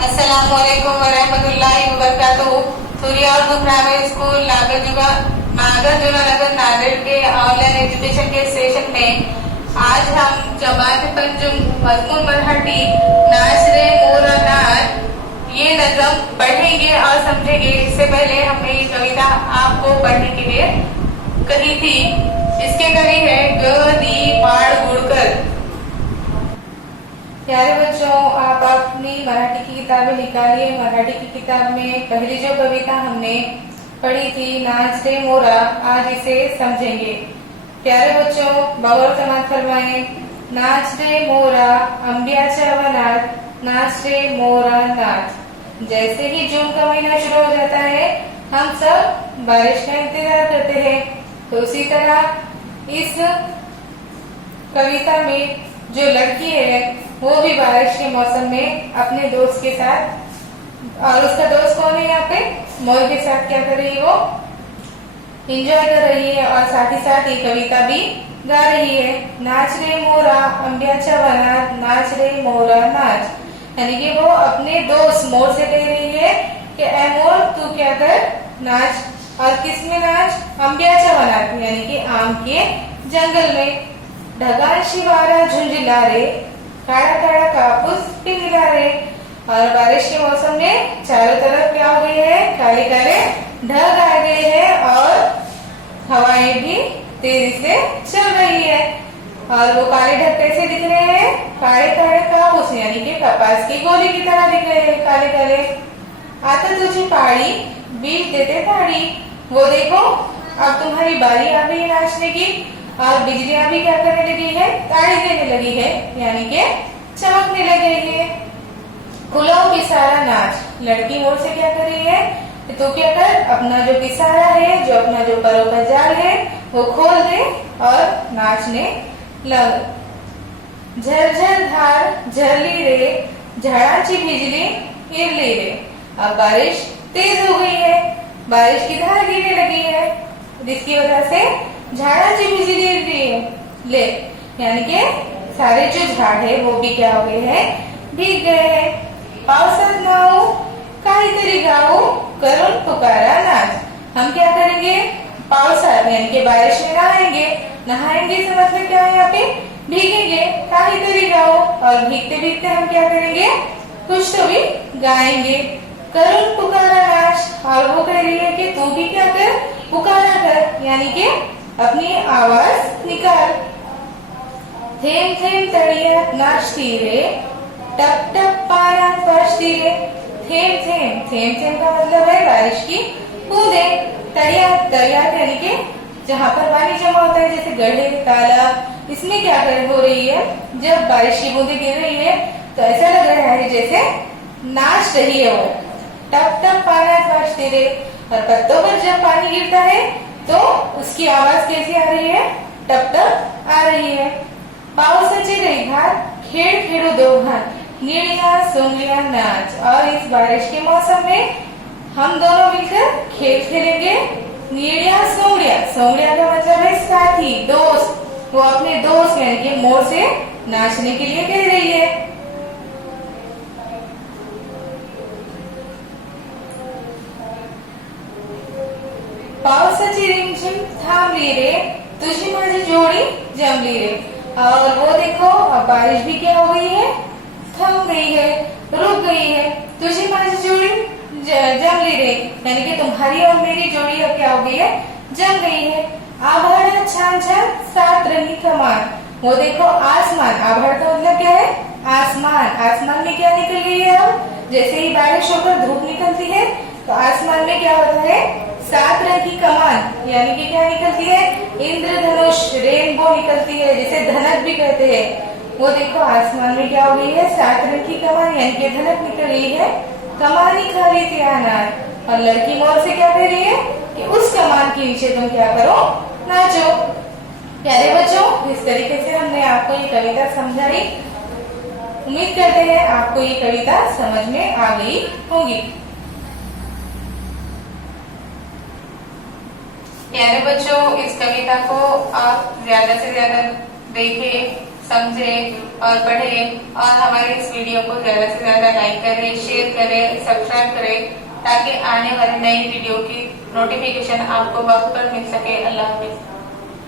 अस्सलामुअलैकुम वरहमतुल्लाहि वबरकातुहू। Surya Urdu primary school Nagarjuna नगर नांदेड़ के ऑनलाइन एजुकेशन के सेशन में आज हम जमात पंजुम मजमून मराठी नाचरे मोरा नाच ये नज़म पढ़ेंगे और समझेंगे। इससे पहले हमने ये कविता आपको पढ़ने के लिए कही थी। इसके कवि है ग दी पाड़ गुड़कर। प्यारे बच्चों, आप अपनी मराठी की किताबें निकालिए। मराठी की किताब में पहली जो कविता हमने पढ़ी थी नाच रे मोरा, आज इसे समझेंगे। प्यारे बच्चों, बगौर समाज फरमाए। नाच रे मोरा अंबियाच्या वनात नाच रे मोरा नाच। जैसे ही जून का महीना शुरू हो जाता है हम सब बारिश का इंतजार करते हैं। तो उसी तरह इस कविता में जो लड़की है वो भी बारिश के मौसम में अपने दोस्त के साथ, और उसका दोस्त कौन है यहाँ पे, मोर के साथ क्या कर रही है, वो एंजॉय कर रही है और साथ ही साथ ये कविता भी गा रही है। नाच रे मोरा अंबियाच्या वनात नाच रे मोरा नाच। यानी कि वो अपने दोस्त मोर से कह रही है कि ए मोर तू क्या कर, नाच। और किसमें नाच, अंबियाच्या वनात यानी कि आम के जंगल में। ढगाळ शिवारा झुंझला रे काड़ा काड़ा कापूस पिघला रे। और बारिश के मौसम में चारों तरफ क्या हो गई है, काले काले ढग आ गए हैं और हवाएं भी तेजी से चल रही है। और वो काले ढग कैसे दिख रहे हैं, काले काले कापूस यानी कि कपास की गोली की तरह दिख रहे हैं, काले काले। आता तुझी पाड़ी बीज देते ताड़ी। वो देखो अब तुम्हारी बारी आ गई नाचने की, और बिजलियां भी क्या करने लगी है, ताड़ी देने लगी है यानी कि चमकने लगी है। खुलाओ पिसारा नाच। लड़की मोर से क्या कर रही है, तो क्या कर, अपना जो पिसारा है, जो अपना जो परों का जाल है वो खोल दे और नाचने लग। झरझर धार झरली रे झाड़ाची बिजली गिरली रे। अब बारिश तेज हो गई है, बारिश की धार गिरने लगी है, जिसकी वजह से झाड़ाची बिजली गिर रही है ले, यानी कि सारे जो झाड़ है वो भी क्या हो गए हैं, भीग गए हैं। पावसात नाऊ काहीतरी गाऊ करून पुकारा नाच। हम क्या करेंगे, पावसात यानी कि बारिश में नहाएंगे। नहाएंगे से मतलब क्या है, यहाँ पे भीगेंगे। काहीतरी गाऊ, और भीगते भीगते हम क्या करेंगे, कुछ तो भी गाएंगे। करून पुकारा नाच, और वो कह रही है कि तू भी क्या कर, पुकारा कर यानी कि अपनी आवाज निकाल। थेम थेम तड़ियात नाचती रे टप टप पानात बजती रे। थेम थेम, थेम थेम का मतलब है बारिश की बूंदे। तड़ियात, तड़ियात यानी कि जहाँ पर पानी जमा होता है, जैसे गड्ढे तालाब, इसमें क्या कर हो रही है, जब बारिश की बूंदे गिर रही है तो ऐसा लग रहा है जैसे नाच रही है वो। टप टप पानात बजती रे, और पत्तों पर जब पानी गिरता है तो उसकी आवाज कैसी आ रही है, टप टप आ रही है। पावसाची रेघात खेळ खेळू दोघात निळिया सोंगलिया नाच। और इस बारिश के मौसम में हम दोनों मिलकर खेल खेलेंगे। निळिया सोंगलिया, सोंगलिया का मतलब है साथी, दोस्त। वो अपने दोस्त यानी कि मोर से नाचने के लिए कह रही है। पावसाची रिमझिम थांबली रे तुझी माझी जोड़ी जमली रे। और वो देखो अब बारिश भी क्या हो गई है, थम गई है, रुक गई है। तुझी माझी जोड़ी जमली रे यानी कि तुम्हारी और मेरी जोड़ी अब क्या हो गई है, जम गई है। आभाळ छान छान सात रंगी कमान। वो देखो आसमान, आभाळ का मतलब क्या है, आसमान। आसमान में क्या निकल गई है, अब जैसे ही बारिश होकर धूप निकलती है तो आसमान में क्या होता है, सात रंग की कमान यानी कि क्या निकलती है, इंद्रधनुष, रेनबो निकलती है, जिसे धनक भी कहते हैं। वो देखो आसमान में क्या हो गई है, सात रंग की कमान यानी कि धनक निकल रही है। कमानी खाली थी अनार। और लड़की मोर से क्या कह रही है कि उस कमान के नीचे तुम क्या करो, नाचो। प्यारे बच्चों, इस तरीके से हमने आपको ये कविता समझाई। उम्मीद करते हैं आपको ये कविता समझ में आ गई होगी। प्यारे बच्चों, इस कविता को आप ज्यादा से ज्यादा देखें, समझे और पढ़े, और हमारे इस वीडियो को ज्यादा से ज्यादा लाइक करें, शेयर करें, सब्सक्राइब करें, ताकि आने वाले नई वीडियो की नोटिफिकेशन आपको वक्त पर मिल सके। अल्लाह हाफिज।